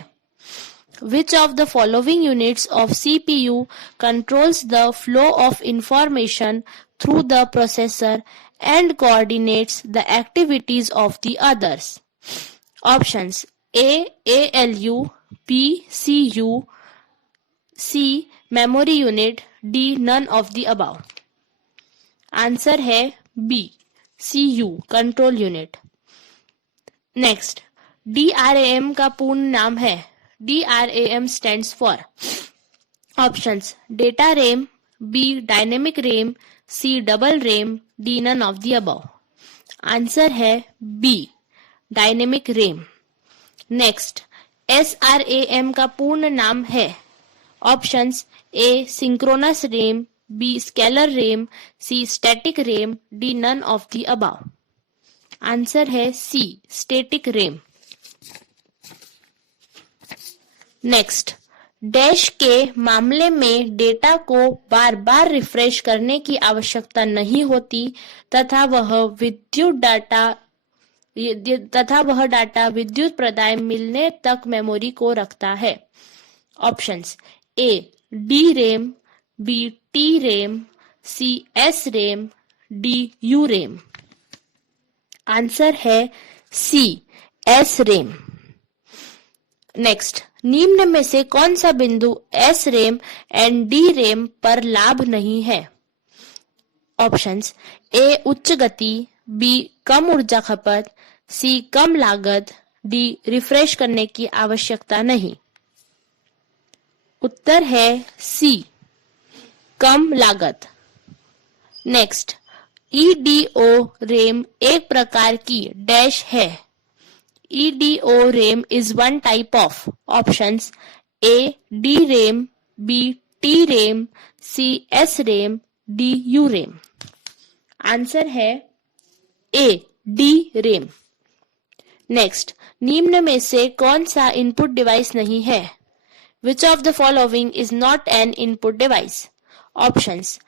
Which of the following units of CPU controls the flow of information through the processor and coordinates the activities of the others. Options: A. ALU, B. CU, C. memory unit, D. none of the above. Answer है B. CU, control unit. Next, DRAM का पूर्ण नाम है. DRAM stands for options: data RAM, B. dynamic RAM, C. double RAM, D. none of the above. Answer है B. Dynamic RAM. Next, SRAM का पूर्ण नाम है. Options: A. Synchronous RAM, B. Scalar RAM, C. Static RAM, D. none of the above. Answer है C. Static RAM. Next, dash के मामले में data को बार बार रिफ्रेश करने की आवश्यकता नहीं होती तथा वह डाटा विद्युत प्रदाय मिलने तक मेमोरी को रखता है. Options: A. D RAM, B. T RAM, C. S RAM, D. U RAM. Answer है C. S RAM. नेक्स्ट, निम्न में से कौन सा बिंदु S RAM and D RAM पर लाभ नहीं है? Options: A. उच्च गति, B. कम ऊर्जा खपत, C. कम लागत, D. रिफ्रेश करने की आवश्यकता नहीं. उत्तर है C. कम लागत. नेक्स्ट, EDO RAM एक प्रकार की डैश है. EDO RAM is one type of. Options: A. D RAM, B. T RAM, C. S RAM, D. U RAM. Answer है A. D RAM. नेक्स्ट, निम्न में से कौन सा इनपुट डिवाइस नहीं है? Which of the following is not an input device? Options: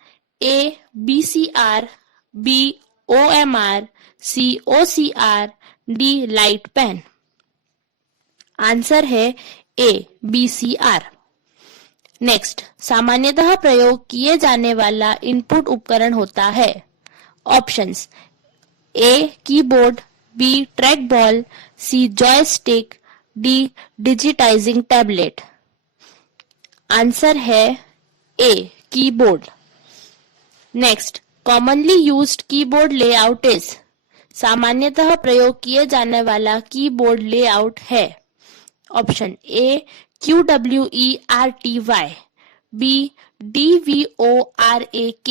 A. BCR, B. OMR, C. OCR, D. Light pen. Answer है A. BCR. Next, सामान्यतः प्रयोग किए जाने वाला इनपुट उपकरण होता है. Options: A. Keyboard, B. Track ball, C. Joystick, D. Digitising tablet. Answer है A. Keyboard. Next, commonly used keyboard layout is. सामान्यतः प्रयोग किए जाने वाला कीबोर्ड लेआउट है. Option: A. QWERTY, B. DVORAK,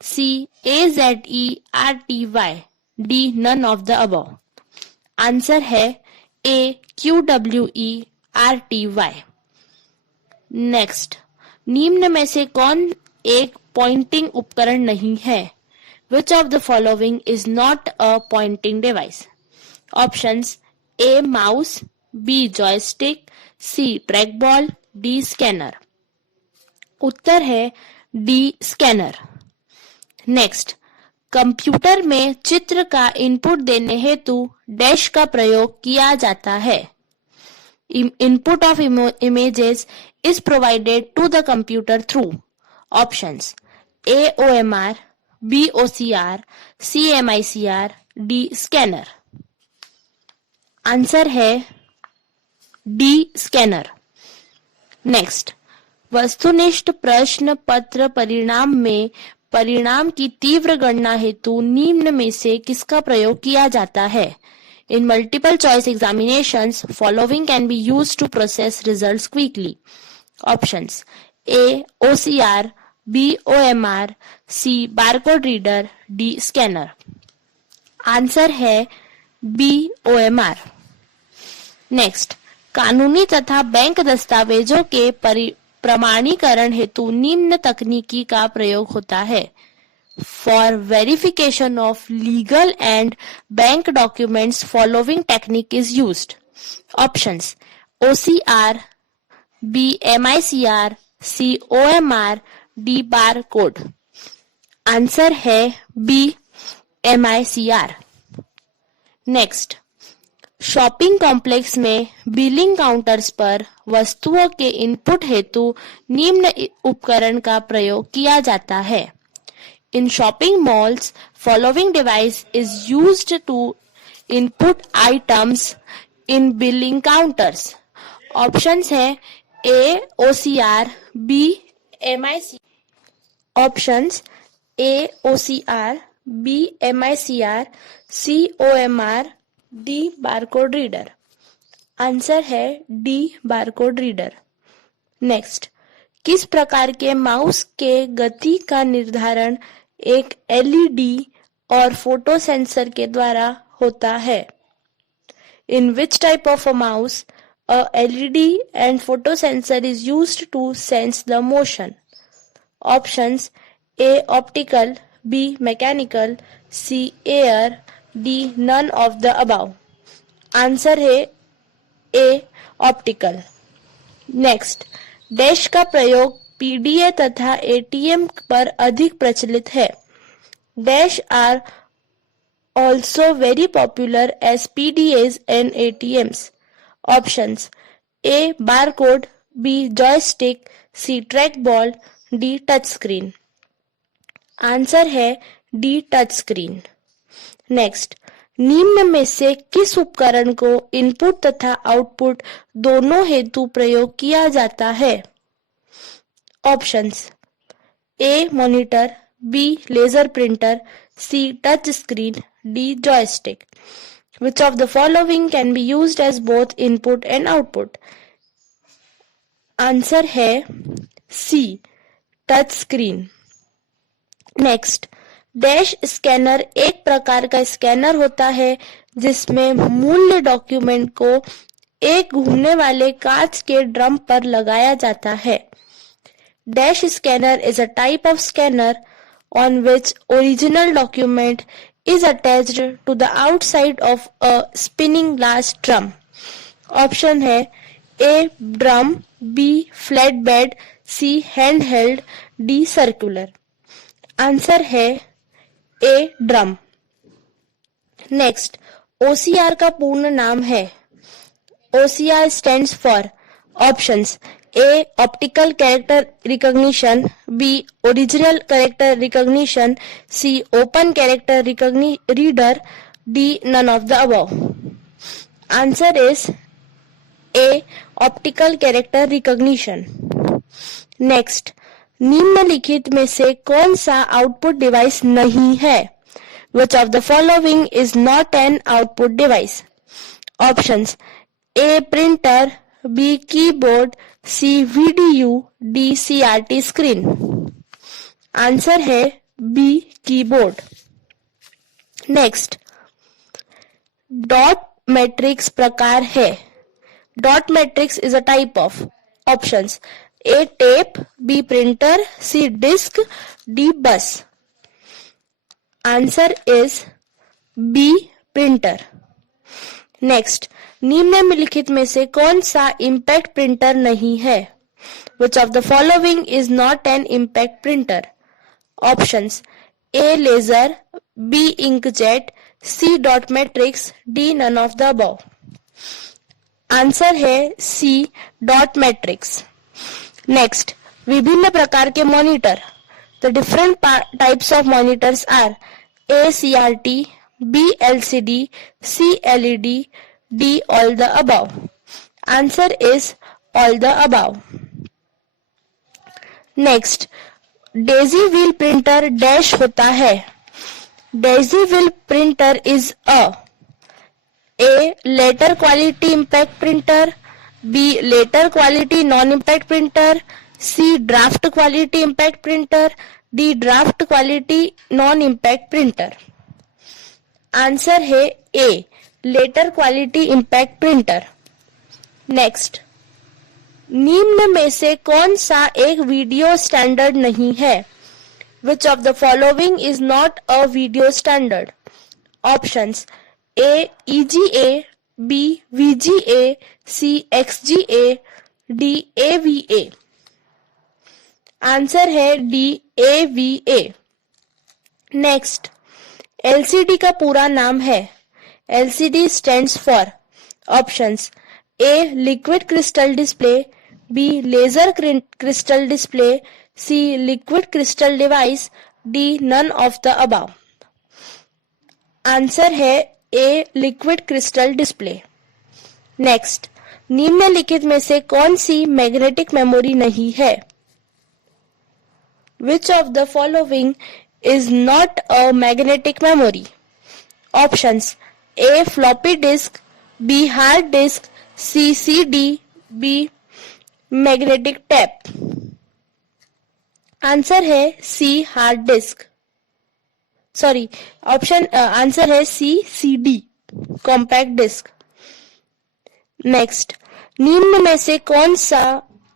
C. AZERTY, D. none of the above. Answer है A. QWERTY. Next, निम्न में से कौन एक पॉइंटिंग उपकरण नहीं है? Which of the following is not a pointing device? Options: A. mouse, B. joystick, C. trackball, D. scanner. उत्तर है D. scanner. नेक्स्ट, कंप्यूटर में चित्र का इनपुट देने हेतु डैश का प्रयोग किया जाता है. Input of images is provided to the computer through. Options: A. OMR, B. OCR, C. MICR, D. scanner. Answer है D. scanner. नेक्स्ट, वस्तुनिष्ठ प्रश्न पत्र परिणाम में परिणाम की तीव्र गणना हेतु निम्न में से किसका प्रयोग किया जाता है? In multiple choice examinations, following can be used to process results quickly. Options: A. OCR, B. OMR, C. barcode reader, D. scanner. Answer है B. OMR. नेक्स्ट, कानूनी तथा बैंक दस्तावेजों के प्रमाणीकरण हेतु निम्न तकनीकी का प्रयोग होता है. For verification of legal and bank documents, following technique is used. Options: OCR, B. MICR, C. OMR, D. barcode. Answer है B. MICR. Next, shopping complex में बिलिंग काउंटर्स पर वस्तुओं के इनपुट हेतु निम्न उपकरण का प्रयोग किया जाता है. In shopping malls, following device is used to input items in billing counters. Options है A OCR, B MIC. Options A OCR, B MICR, C OMR, D barcode reader. Answer है डी बारकोड रीडर. नेक्स्ट, किस प्रकार के mouse के गति का निर्धारण एक एलईडी और फोटो सेंसर के द्वारा होता है? In which type of a mouse a LED and photo sensor is used to sense the motion? Options A optical, B mechanical, C air, D none of the above. Answer है A optical. Next, dash का प्रयोग PDA तथा ATM पर अधिक प्रचलित है. Dash are also very popular as PDAs and ATMs. Options A barcode, B joystick, C trackball, D touchscreen. Answer है D touchscreen. Next, निम्न में से किस उपकरण को इनपुट तथा आउटपुट दोनों हेतु प्रयोग किया जाता है? Options A monitor, B laser printer, C touch screen, D joystick. Which of the following can be used as both input and output? Answer है C touch screen. Next, dash scanner एक प्रकार का स्कैनर होता है जिसमें मूल्य document को एक घूमने वाले कांच के ड्रम पर लगाया जाता है. Dash scanner is a type of scanner on which original document is attached to the outside of a spinning glass drum. Option है A drum, B flatbed, C handheld, D circular. Answer है A drum. Next, OCR का पूर्ण नाम है. OCR stands for options A optical character recognition, B original character recognition, C open character reader, D none of the above. Answer is A optical character recognition. Next, निम्नलिखित में से कौन सा output device नहीं है? Which of the following is not an output device? Options A printer, B keyboard, C VDU, D CRT screen. Answer है B keyboard. Next, dot matrix प्रकार है. Dot matrix is a type of options A tape, B printer, C disk, D bus. Answer is B printer. Next, निम्नलिखित में से कौन सा impact printer नहीं है? Which of the following is not an impact printer? Options A laser, B inkjet, C dot matrix, D none of the above. Answer है C dot matrix. Next, विभिन्न प्रकार के monitor. The different types of monitors are A CRT, B LCD, C LED, D all the above. Answer is all the above. Next, daisy wheel printer dash होता है. Daisy wheel printer is A letter quality impact printer, B letter quality non impact printer, C draft quality impact printer, D draft quality non impact printer. Answer है A letter quality impact printer. Next, निम्न में से कौन सा एक video standard नहीं है? Which of the following is not a video standard? Options A EGA, B VGA, C XGA, D AVA. Answer है D AVA. नेक्स्ट, LCD का पूरा नाम है. LCD stands for options A liquid crystal display, B laser crystal display, C liquid crystal device, D none of the above. Answer है A liquid crystal display. Next, निम्नलिखित में से कौन सी magnetic memory नहीं है? Which of the following is not a magnetic memory? Options: A floppy disk, B hard disk, C CD, B magnetic tape। Answer है C hard disk, sorry option answer है C CD compact disc. Next, निम्न में से कौन सा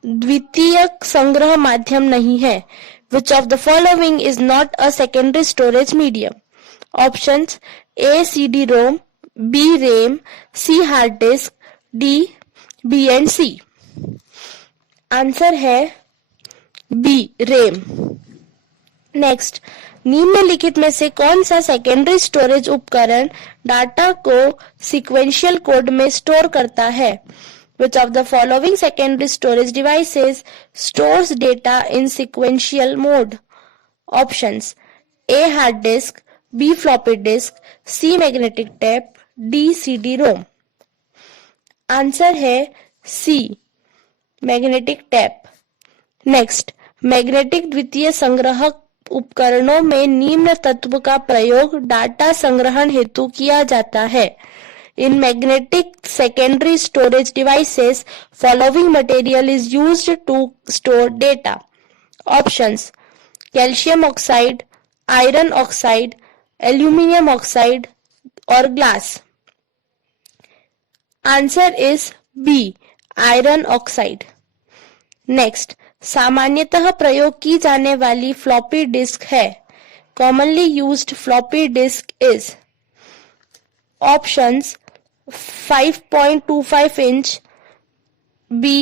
द्वितीयक संग्रह माध्यम नहीं है? Which of the following is not a secondary storage medium? Options: A CD-ROM, B RAM, C hard disk, D B and C। Answer है बी RAM। नेक्स्ट, निम्नलिखित में से कौन सा सेकेंडरी स्टोरेज उपकरण डाटा को सीक्वेंशियल कोड में store करता है? Which of the following secondary storage devices stores data in sequential mode? Options: A hard disk, B floppy disk, C magnetic tape, D CD-ROM। Answer है C magnetic tap. Next, magnetic द्वितीय संग्रहक उपकरणों में निम्न तत्व का प्रयोग डाटा संग्रहण हेतु किया जाता है। In magnetic secondary storage devices, following material is used to store data. Options: calcium oxide, iron oxide, aluminum oxide or glass। Answer is B iron oxide। Next, सामान्यतः प्रयोग की जाने वाली फ्लॉपी डिस्क है। Commonly used floppy disk is options: 5.25 inch, B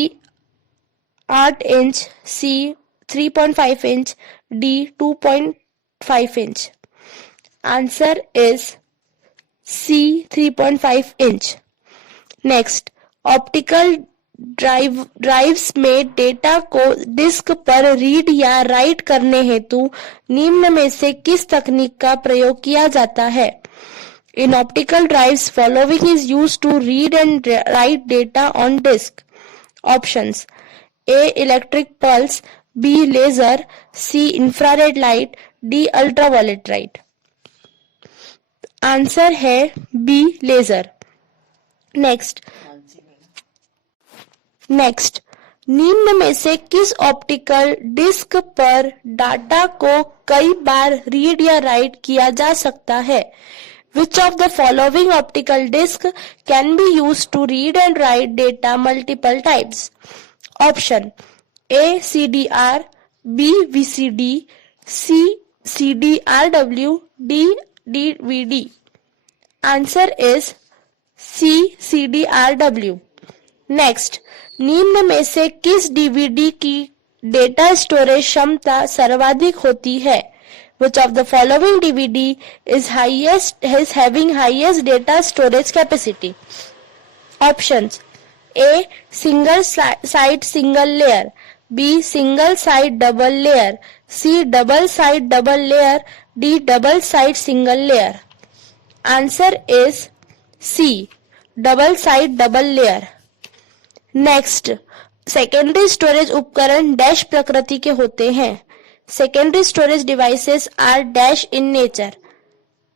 8 inch, C 3.5 inch, D 2.5 inch. Answer is C 3.5 inch. Next, optical drives में data को disc पर read या राइट करने हेतु निम्न में से किस तकनीक का प्रयोग किया जाता है? In optical drives, following is used to read and write data on disk. Options: A electric pulse, B laser, C infrared light, D ultraviolet light। Answer है B लेजर। नेक्स्ट, निम्न में से किस ऑप्टिकल डिस्क पर data को कई बार read या right किया जा सकता है? Which of the following optical disc can be used to read and write data multiple times? Option: A CDR, B VCD, C CDRW, D DVD। Answer is C CDRW। Next, निम्न में से किस DVD की data storage क्षमता सर्वाधिक होती है? Which of the following DVD is having highest data storage capacity? Options: A single side single layer, B single side double layer, C double side double layer, D double side single layer। Answer is C double side double layer। Next, secondary storage उपकरण dash प्रकृति के होते हैं। Secondary storage devices are dash in nature: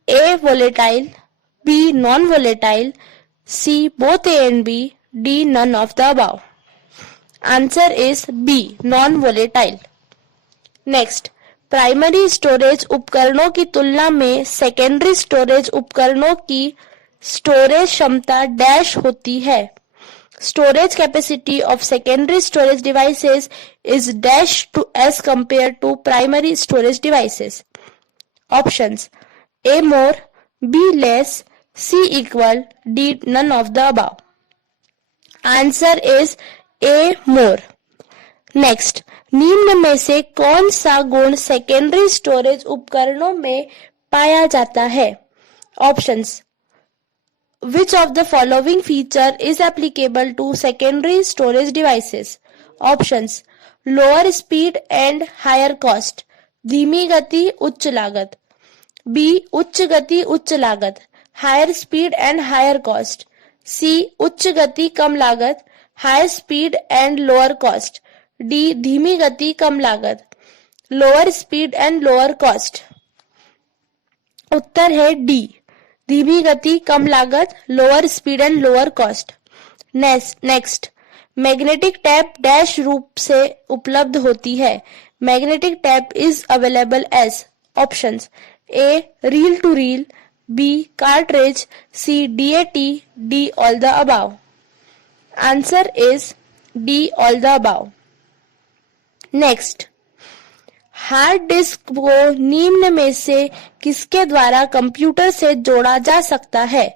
A volatile, B non-volatile, C both A and B, D none of the above। Answer is B non-volatile। Next, primary storage उपकरणों की तुलना में secondary storage उपकरणों की स्टोरेज क्षमता dash होती है। Storage capacity of secondary storage devices is dash to as compared to primary storage devices। Options: A more, B less, C equal, D none of the above। Answer is A more। Next, निम्न में से कौन सा गुण secondary storage उपकरणों में पाया जाता है? Options: Which of the following feature is applicable to secondary storage devices? Options: lower speed and higher cost, धीमी गति उच्च लागत, बी उच्च गति उच्च लागत, higher speed and higher cost, C उच्च गति कम लागत, higher speed and lower cost, D धीमी गति कम लागत, lower speed and lower cost. उत्तर है डी, धीमी गति कम लागत, lower speed and lower cost. Next, magnetic tape dash रूप से उपलब्ध होती है। Magnetic tape is available as options A reel to reel, B cartridge, C DAT, D all the above. Answer is D all the above. Next, hard disk को निम्न में से किसके द्वारा कंप्यूटर से जोड़ा जा सकता है?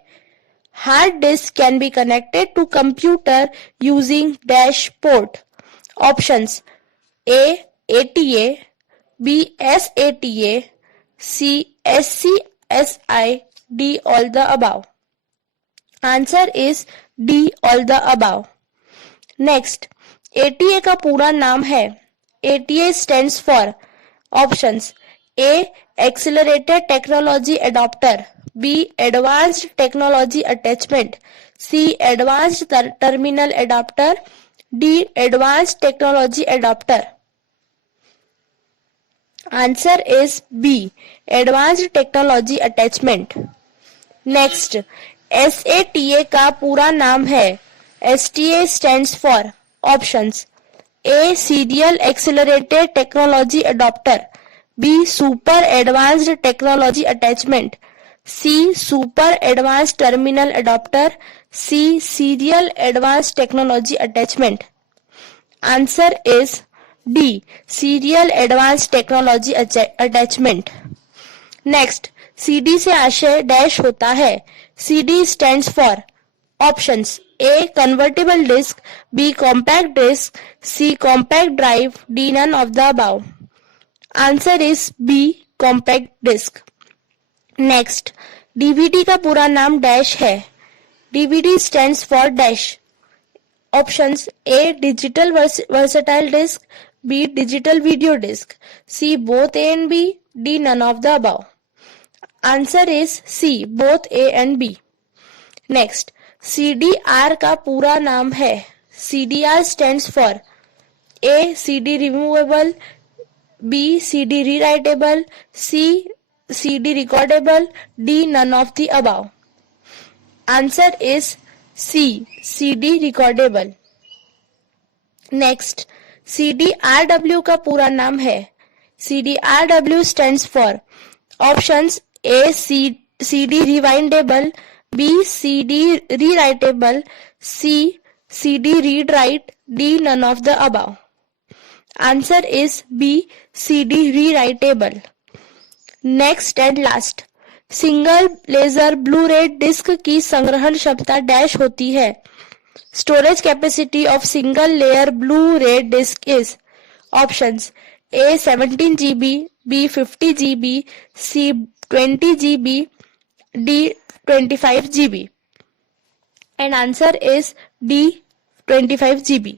Hard disk can be connected to computer using dash port. Options A ATA, B SATA, C SCSI, D all the above. Answer is D all the above. Next, ATA का पूरा नाम है। ATA stands for options A accelerated technology adapter, B advanced technology attachment, C advanced terminal adapter, D advanced technology adapter. Answer is B advanced technology attachment. Next, SATA का पूरा नाम है। STA stands for options A serial accelerated technology adapter, B super advanced technology attachment, C super advanced terminal adapter, C serial advanced technology attachment. Answer is D serial advanced technology attachment. Next, CD से आशय dash होता है। CD stands for options A convertible disc, B compact disc, C compact drive, D none of the above. Answer is B compact disc. Next, DVD का पूरा नाम dash है। DVD stands for dash. Options A digital versatile disk, B digital video disk, C both A and B, D none of the above. Answer is C both A and B. Next, CDR का पूरा नाम है। CDR stands for A CD removable, B CD rewritable, C CD recordable, D none of the above. Answer is C CD recordable. Next, CDRW का पूरा नाम है। CDRW stands for options A CD rewindable, B CD rewritable, C CD read write, D none of the above. Answer is B CD rewritable. Next and last, single laser blu ray disk की संग्रहण क्षमता dash होती है। Storage capacity of single layer blu ray disk is options A 17 GB, B 50 GB, C 20 GB, D 25 GB। And answer is D 25 GB।